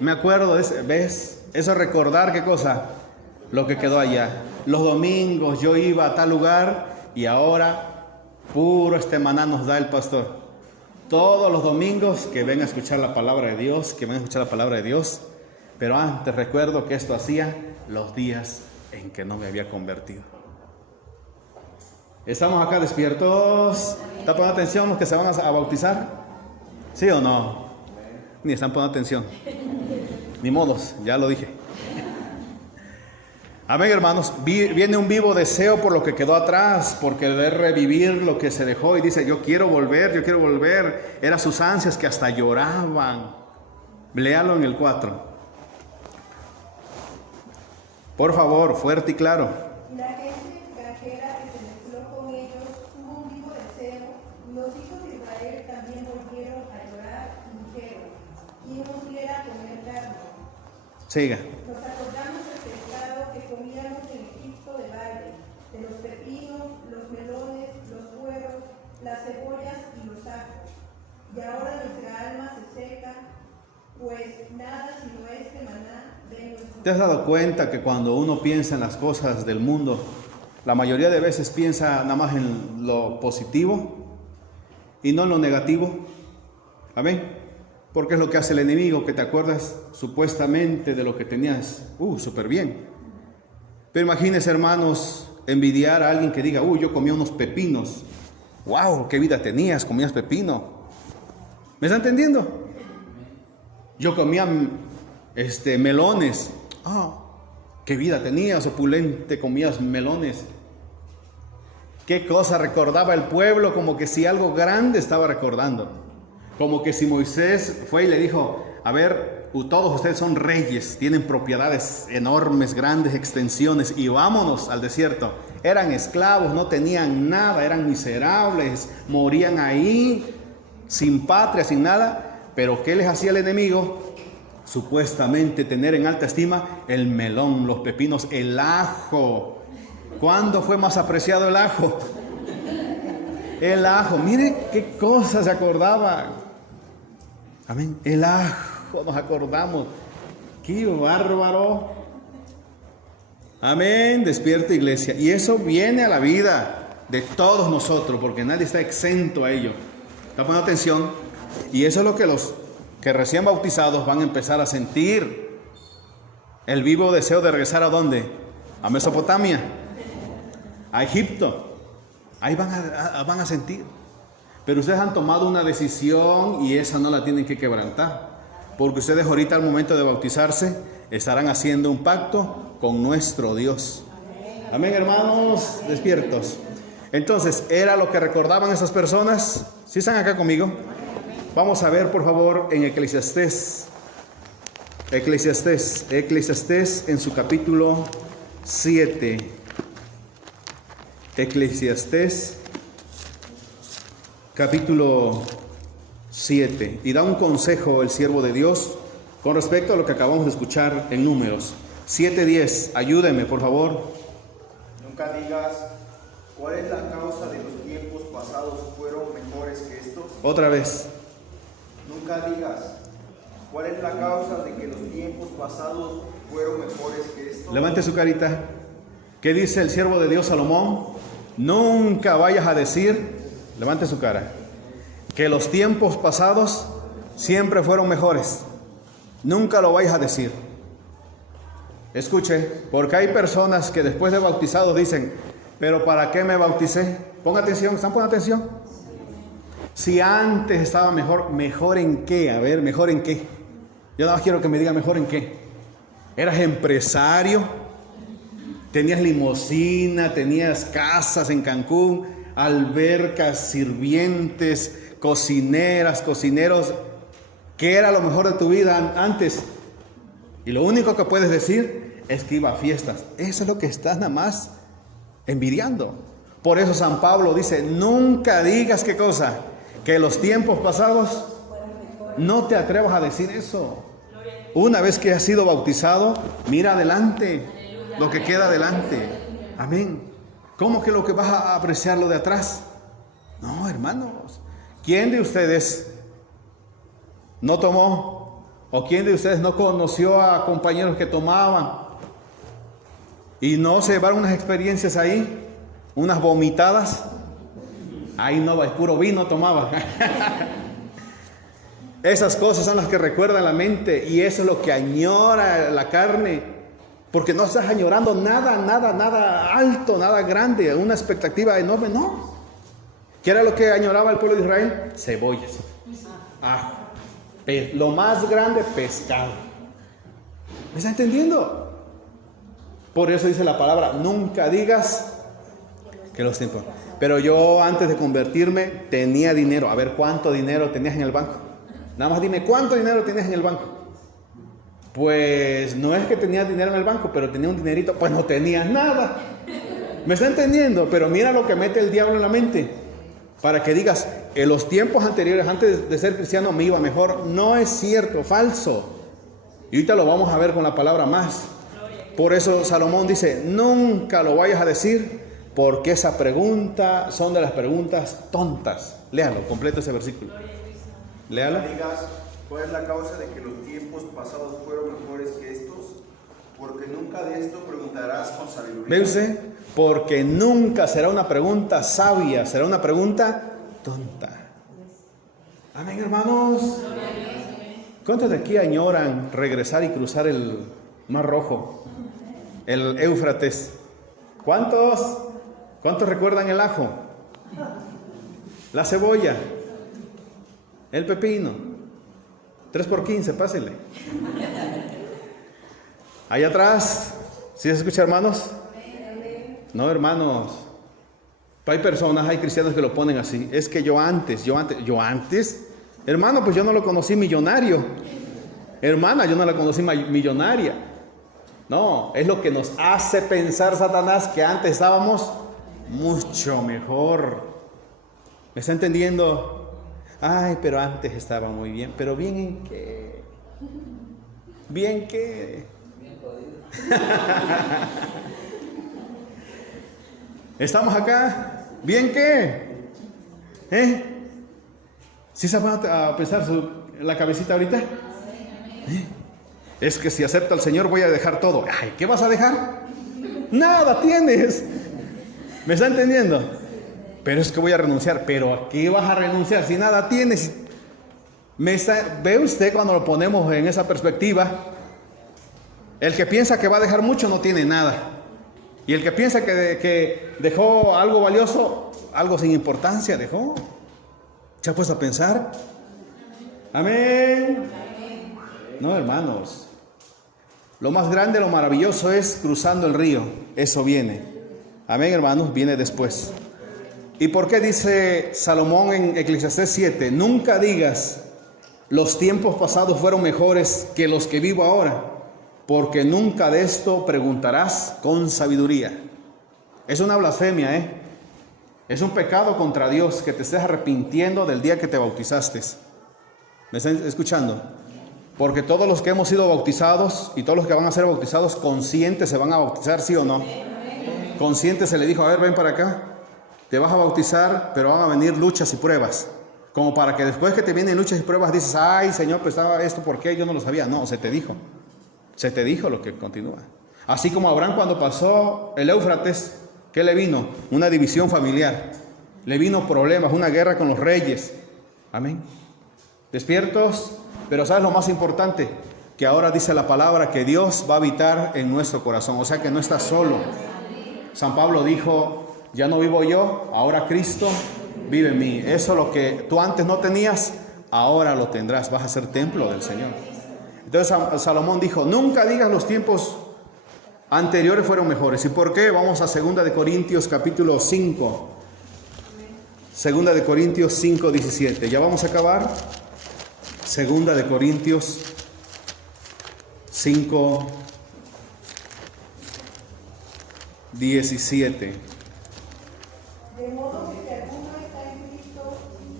Me acuerdo de ese, ¿ves? Eso es recordar qué cosa, lo que quedó allá. Los domingos yo iba a tal lugar y ahora puro maná nos da el pastor. Todos los domingos que ven a escuchar la palabra de Dios, que ven a escuchar la palabra de Dios. Pero antes recuerdo que esto hacía los días en que no me había convertido. ¿Estamos acá despiertos? ¿Están poniendo atención los que se van a bautizar? ¿Sí o no? Ni están poniendo atención. Ni modos, ya lo dije. Amén, hermanos. Viene un vivo deseo por lo que quedó atrás, por querer revivir lo que se dejó. Y dice, yo quiero volver, yo quiero volver. Eran sus ansias que hasta lloraban. Léalo en el 4. Por favor, fuerte y claro. La gente extranjera que se mezcló con ellos tuvo un vivo deseo. Los hijos de Israel también volvieron a llorar y dijeron, ¿quién nos diera comer carne? Siga. Nos acordamos del pescado que comíamos en Egipto de baile, de los pepinos, los melones, los puerros, las cebollas y los ajos. Y ahora nuestra alma se seca, pues nada sino maná de nuestro. ¿Te has dado cuenta que cuando uno piensa en las cosas del mundo, la mayoría de veces piensa nada más en lo positivo y no en lo negativo? Amén. Porque es lo que hace el enemigo, que te acuerdas supuestamente de lo que tenías, súper bien. Pero imagínense, hermanos, envidiar a alguien que diga, yo comía unos pepinos. ¡Wow! ¿Qué vida tenías? Comías pepino. ¿Me está entendiendo? Yo comía melones. ¡Qué vida tenías, opulente! Comías melones. ¿Qué cosa recordaba el pueblo? Como que si algo grande estaba recordando. Como que si Moisés fue y le dijo, a ver, todos ustedes son reyes, tienen propiedades enormes, grandes extensiones, y vámonos al desierto. Eran esclavos, no tenían nada, eran miserables, morían ahí, sin patria, sin nada. Pero ¿qué les hacía el enemigo? Supuestamente tener en alta estima el melón, los pepinos, el ajo. ¿Cuándo fue más apreciado el ajo? El ajo, mire qué cosas se acordaba. Amén. El ajo, nos acordamos. Qué bárbaro. Amén. Despierta, iglesia. Y eso viene a la vida de todos nosotros, porque nadie está exento a ello. ¿Está poniendo atención? Y eso es lo que los que recién bautizados van a empezar a sentir. El vivo deseo de regresar ¿a dónde? A Mesopotamia, a Egipto. Ahí van a sentir. Pero ustedes han tomado una decisión y esa no la tienen que quebrantar. Porque ustedes ahorita al momento de bautizarse estarán haciendo un pacto con nuestro Dios. Amén, hermanos, despiertos. Entonces, ¿era lo que recordaban esas personas? ¿Sí están acá conmigo? Vamos a ver, por favor, en Eclesiastés. Eclesiastés en su capítulo 7. Eclesiastés capítulo 7, y da un consejo el siervo de Dios con respecto a lo que acabamos de escuchar en Números 7:10. Ayúdeme, por favor. Nunca digas, ¿cuál es la causa de los tiempos pasados fueron mejores que estos? Otra vez. Nunca digas, ¿cuál es la causa de que los tiempos pasados fueron mejores que estos? Levante su carita. ¿Qué dice el siervo de Dios Salomón? Nunca vayas a decir, levante su cara, que los tiempos pasados siempre fueron mejores. Nunca lo vayas a decir. Escuche, porque hay personas que después de bautizados dicen, pero ¿para qué me bauticé? Ponga atención, ¿están poniendo atención? Si antes estaba mejor, ¿mejor en qué? A ver, ¿mejor en qué? Yo nada más quiero que me diga mejor en qué. ¿Eras empresario? ¿Tenías limusina? ¿Tenías casas en Cancún? Albercas, sirvientes, cocineras, cocineros. ¿Qué era lo mejor de tu vida antes? Y lo único que puedes decir es que iba a fiestas. Eso es lo que estás nada más envidiando. Por eso San Pablo dice, nunca digas qué cosa, que los tiempos pasados No te atrevas a decir eso. Una vez que has sido bautizado, mira adelante, lo que queda adelante. Amén. ¿Cómo que lo que vas a apreciar lo de atrás? No, hermanos. ¿Quién de ustedes no tomó? ¿O quién de ustedes no conoció a compañeros que tomaban? Y no se llevaron unas experiencias ahí, unas vomitadas. Ahí no, es puro vino tomaba. Esas cosas son las que recuerdan la mente y eso es lo que añora la carne. Porque no estás añorando nada alto, nada grande, una expectativa enorme, no. ¿Qué era lo que añoraba el pueblo de Israel? Cebollas. Lo más grande, pescado. ¿Me está entendiendo? Por eso dice la palabra, nunca digas que los tiempos. Pero yo antes de convertirme tenía dinero. A ver, ¿cuánto dinero tenías en el banco? Nada más dime, ¿cuánto dinero tenías en el banco? Pues no es que tenía dinero en el banco, pero tenía un dinerito. Pues no tenías nada. ¿Me está entendiendo? Pero mira lo que mete el diablo en la mente. Para que digas, en los tiempos anteriores, antes de ser cristiano, me iba mejor. No es cierto, falso. Y ahorita lo vamos a ver con la palabra más. Por eso Salomón dice, nunca lo vayas a decir, porque esa pregunta son de las preguntas tontas. Léalo, completo ese versículo. Léalo. No digas, ¿cuál es la causa de que los tiempos pasados fueron mejores que estos? Porque nunca de esto preguntarás con sabiduría. ¿Ve usted? Porque nunca será una pregunta sabia, será una pregunta tonta. Amén, hermanos. ¿Cuántos de aquí añoran regresar y cruzar el Mar Rojo? El Éufrates. ¿Cuántos? ¿Cuántos recuerdan el ajo? La cebolla. El pepino. 3 por 15, pásele. Allá atrás, ¿sí se escucha, hermanos? No, hermanos. Hay personas, hay cristianos que lo ponen así. Es que yo antes. Hermano, pues yo no lo conocí millonario. Hermana, yo no la conocí millonaria. No, es lo que nos hace pensar Satanás que antes estábamos mucho mejor. ¿Me está entendiendo? Ay, pero antes estaba muy bien. ¿Pero bien en qué? ¿Bien qué? Bien jodido. ¿Estamos acá? ¿Bien qué? ¿Sí se van a pensar la cabecita ahorita? Es que si acepto al Señor voy a dejar todo. Ay, ¿qué vas a dejar? Nada tienes. ¿Me está entendiendo? Pero es que voy a renunciar. ¿Pero a qué vas a renunciar si nada tienes? ¿Ve usted cuando lo ponemos en esa perspectiva? El que piensa que va a dejar mucho no tiene nada. Y el que piensa que dejó algo valioso, algo sin importancia dejó. ¿Se ha puesto a pensar? Amén. No, hermanos. Lo más grande, lo maravilloso es cruzando el río. Eso viene. Amén, hermanos, viene después. ¿Y por qué dice Salomón en Eclesiastés 7? Nunca digas, los tiempos pasados fueron mejores que los que vivo ahora, porque nunca de esto preguntarás con sabiduría. Es una blasfemia, Es un pecado contra Dios que te estés arrepintiendo del día que te bautizaste. ¿Me están escuchando? Porque todos los que hemos sido bautizados y todos los que van a ser bautizados conscientes se van a bautizar, ¿sí o no? Conscientes se le dijo, a ver, ven para acá. Te vas a bautizar, pero van a venir luchas y pruebas. Como para que después que te vienen luchas y pruebas dices, ay, Señor, pues estaba esto, ¿por qué? Yo no lo sabía. No, se te dijo. Se te dijo lo que continúa. Así como Abraham cuando pasó el Éufrates, ¿qué le vino? Una división familiar. Le vino problemas, una guerra con los reyes. Amén. Despiertos, pero ¿sabes lo más importante? Que ahora dice la palabra que Dios va a habitar en nuestro corazón. O sea que no estás solo. San Pablo dijo, ya no vivo yo, ahora Cristo vive en mí. Eso lo que tú antes no tenías, ahora lo tendrás. Vas a ser templo del Señor. Entonces Salomón dijo, nunca digas los tiempos anteriores fueron mejores. ¿Y por qué? Vamos a 2 de Corintios capítulo 5. 2 de Corintios 5, 17. Ya vamos a acabar. 2 de Corintios 5, 17. De modo que si alguno está en Cristo,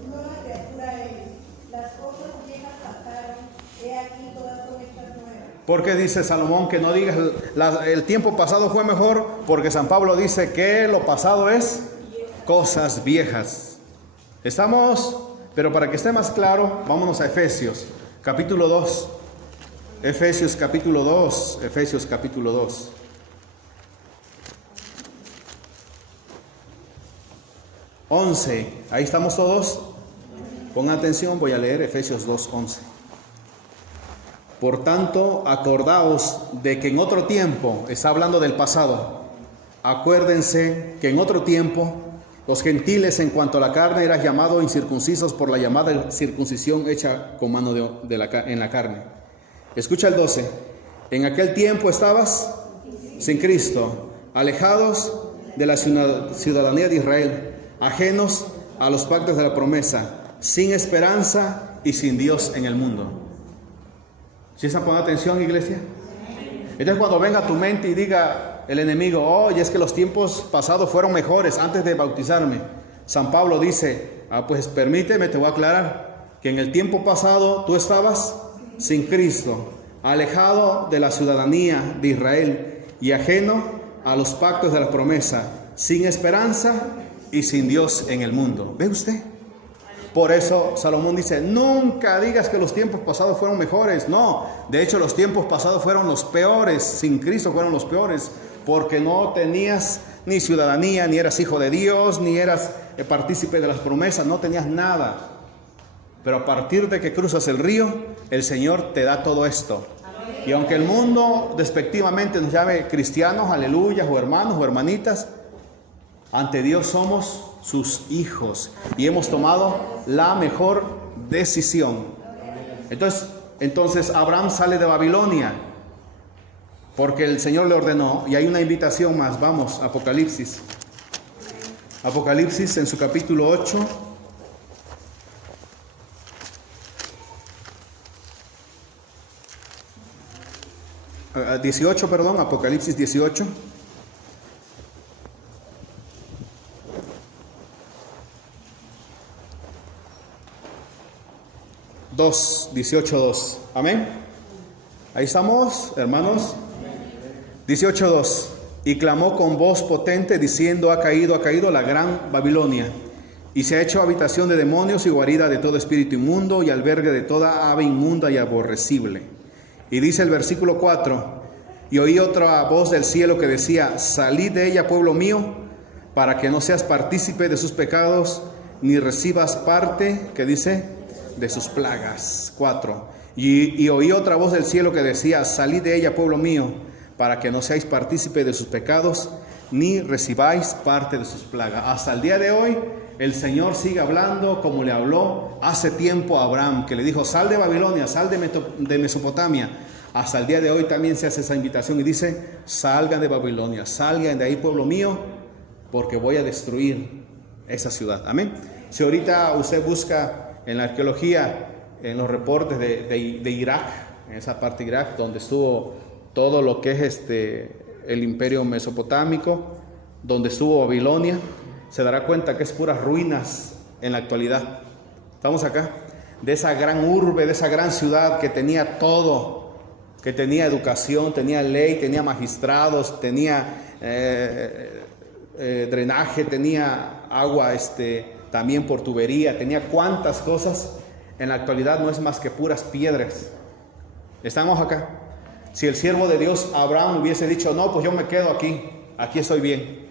nueva criatura es. Las cosas viejas ¿Por qué dice Salomón que no digas el tiempo pasado fue mejor? Porque San Pablo dice que lo pasado es cosas viejas. ¿Estamos? Pero para que esté más claro, vámonos a Efesios, capítulo 2. Efesios, capítulo 2. Efesios, capítulo 2. Ahí estamos todos. Pongan atención, voy a leer Efesios 2:11. Por tanto, acordaos de que en otro tiempo, está hablando del pasado, acuérdense que en otro tiempo los gentiles en cuanto a la carne eran llamados incircuncisos por la llamada circuncisión hecha con mano en la carne. Escucha el 12. En aquel tiempo estabas sin Cristo, alejados de la ciudadanía de Israel, ajenos a los pactos de la promesa, sin esperanza y sin Dios en el mundo. ¿Sí están poniendo atención, iglesia? Entonces cuando venga a tu mente y diga el enemigo, oye, es que los tiempos pasados fueron mejores antes de bautizarme, San Pablo dice, pues permíteme, te voy a aclarar, que en el tiempo pasado tú estabas sin Cristo, alejado de la ciudadanía de Israel y ajeno a los pactos de la promesa, sin esperanza y sin Dios en el mundo. ¿Ve usted? Por eso Salomón dice, nunca digas que los tiempos pasados fueron mejores. No, de hecho los tiempos pasados fueron los peores. Sin Cristo fueron los peores, porque no tenías ni ciudadanía, ni eras hijo de Dios, ni eras partícipe de las promesas, no tenías nada. Pero a partir de que cruzas el río, el Señor te da todo esto. Y aunque el mundo despectivamente nos llame cristianos, aleluya, o hermanos o hermanitas, ante Dios somos sus hijos y hemos tomado la mejor decisión. Entonces Abraham sale de Babilonia porque el Señor le ordenó, y hay una invitación más. Vamos, Apocalipsis en su capítulo 8. Apocalipsis 18. 18:2. Amén. Ahí estamos, hermanos. 18:2. Y clamó con voz potente diciendo, ha caído la gran Babilonia, y se ha hecho habitación de demonios y guarida de todo espíritu inmundo y albergue de toda ave inmunda y aborrecible. Y dice el versículo 4, y oí otra voz del cielo que decía, salid de ella, pueblo mío, para que no seas partícipe de sus pecados, ni recibas parte, que dice, de sus plagas. 4. Y oí otra voz del cielo que decía, salid de ella, pueblo mío, para que no seáis partícipe de sus pecados, ni recibáis parte de sus plagas. Hasta el día de hoy, el Señor sigue hablando como le habló hace tiempo a Abraham, que le dijo, sal de Babilonia, sal de Mesopotamia. Hasta el día de hoy también se hace esa invitación y dice, salgan de Babilonia, salgan de ahí, pueblo mío, porque voy a destruir esa ciudad. Amén. Si ahorita usted busca en la arqueología, en los reportes de Irak, en esa parte de Irak, donde estuvo todo lo que es el imperio mesopotámico, donde estuvo Babilonia, se dará cuenta que es puras ruinas en la actualidad. Estamos acá, de esa gran urbe, de esa gran ciudad que tenía todo, que tenía educación, tenía ley, tenía magistrados, tenía drenaje, tenía agua también por tubería, tenía cuantas cosas. En la actualidad no es más que puras piedras. Estamos acá. Si el siervo de Dios Abraham hubiese dicho, no, pues yo me quedo aquí estoy bien,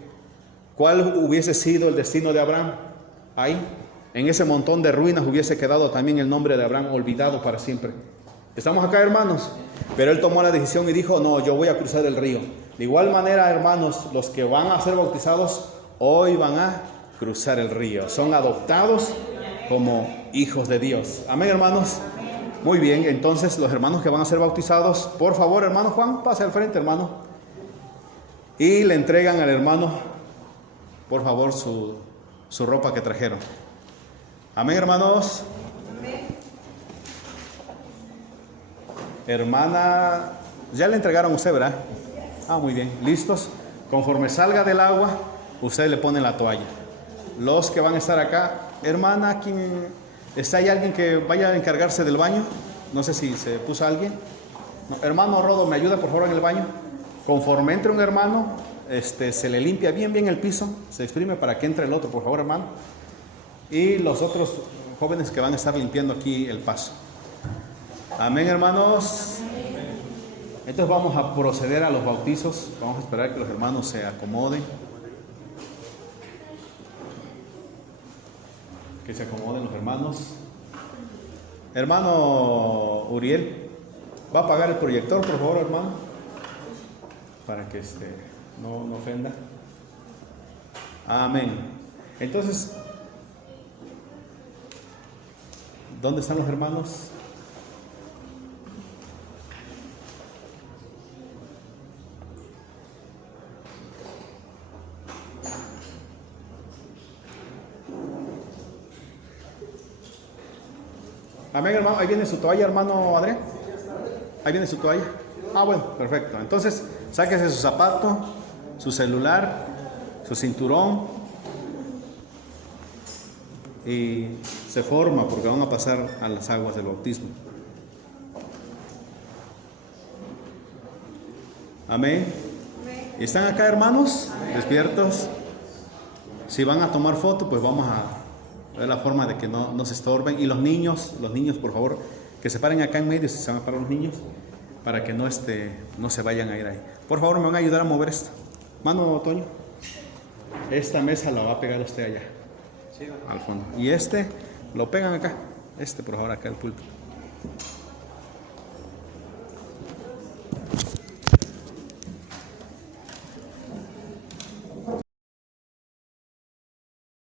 ¿cuál hubiese sido el destino de Abraham? Ahí, en ese montón de ruinas hubiese quedado también el nombre de Abraham olvidado para siempre. Estamos acá, hermanos. Pero él tomó la decisión y dijo, no, yo voy a cruzar el río. De igual manera, hermanos, los que van a ser bautizados hoy van a cruzar el río. Son adoptados como hijos de Dios. Amén, hermanos. Muy bien, entonces los hermanos que van a ser bautizados, por favor, hermano Juan, pase al frente, hermano. Y le entregan al hermano, por favor, su ropa que trajeron. Amén, hermanos. Amén. Hermana, ya le entregaron a usted, ¿verdad? Muy bien, listos. Conforme salga del agua, usted le pone la toalla. Los que van a estar acá, hermana, ¿está ahí alguien que vaya a encargarse del baño? No sé si se puso alguien. No, hermano Rodo, ¿me ayuda por favor en el baño? Conforme entre un hermano, se le limpia bien el piso, se exprime para que entre el otro, por favor, hermano. Y los otros jóvenes que van a estar limpiando aquí el paso. Amén, hermanos. Entonces vamos a proceder a los bautizos. Vamos a esperar que los hermanos se acomoden. Que se acomoden los hermanos. Hermano Uriel, ¿va a apagar el proyector, por favor, hermano? Para que no ofenda. Amén. Entonces, ¿dónde están los hermanos? Amén, hermano. Ahí viene su toalla, hermano Adrián. Ahí viene su toalla. Ah, bueno, perfecto. Entonces, sáquese su zapato, su celular, su cinturón. Y se forma porque van a pasar a las aguas del bautismo. Amén. ¿Están acá, hermanos? Despiertos. Si van a tomar foto, pues vamos a ver la forma de que no se estorben. Y los niños, por favor, que se paren acá en medio, si se van a parar los niños, para que no se vayan a ir ahí. Por favor, me van a ayudar a mover esto. Mano, Toño. Esta mesa la va a pegar usted allá, al fondo. Y lo pegan acá. Por favor, acá el púlpito.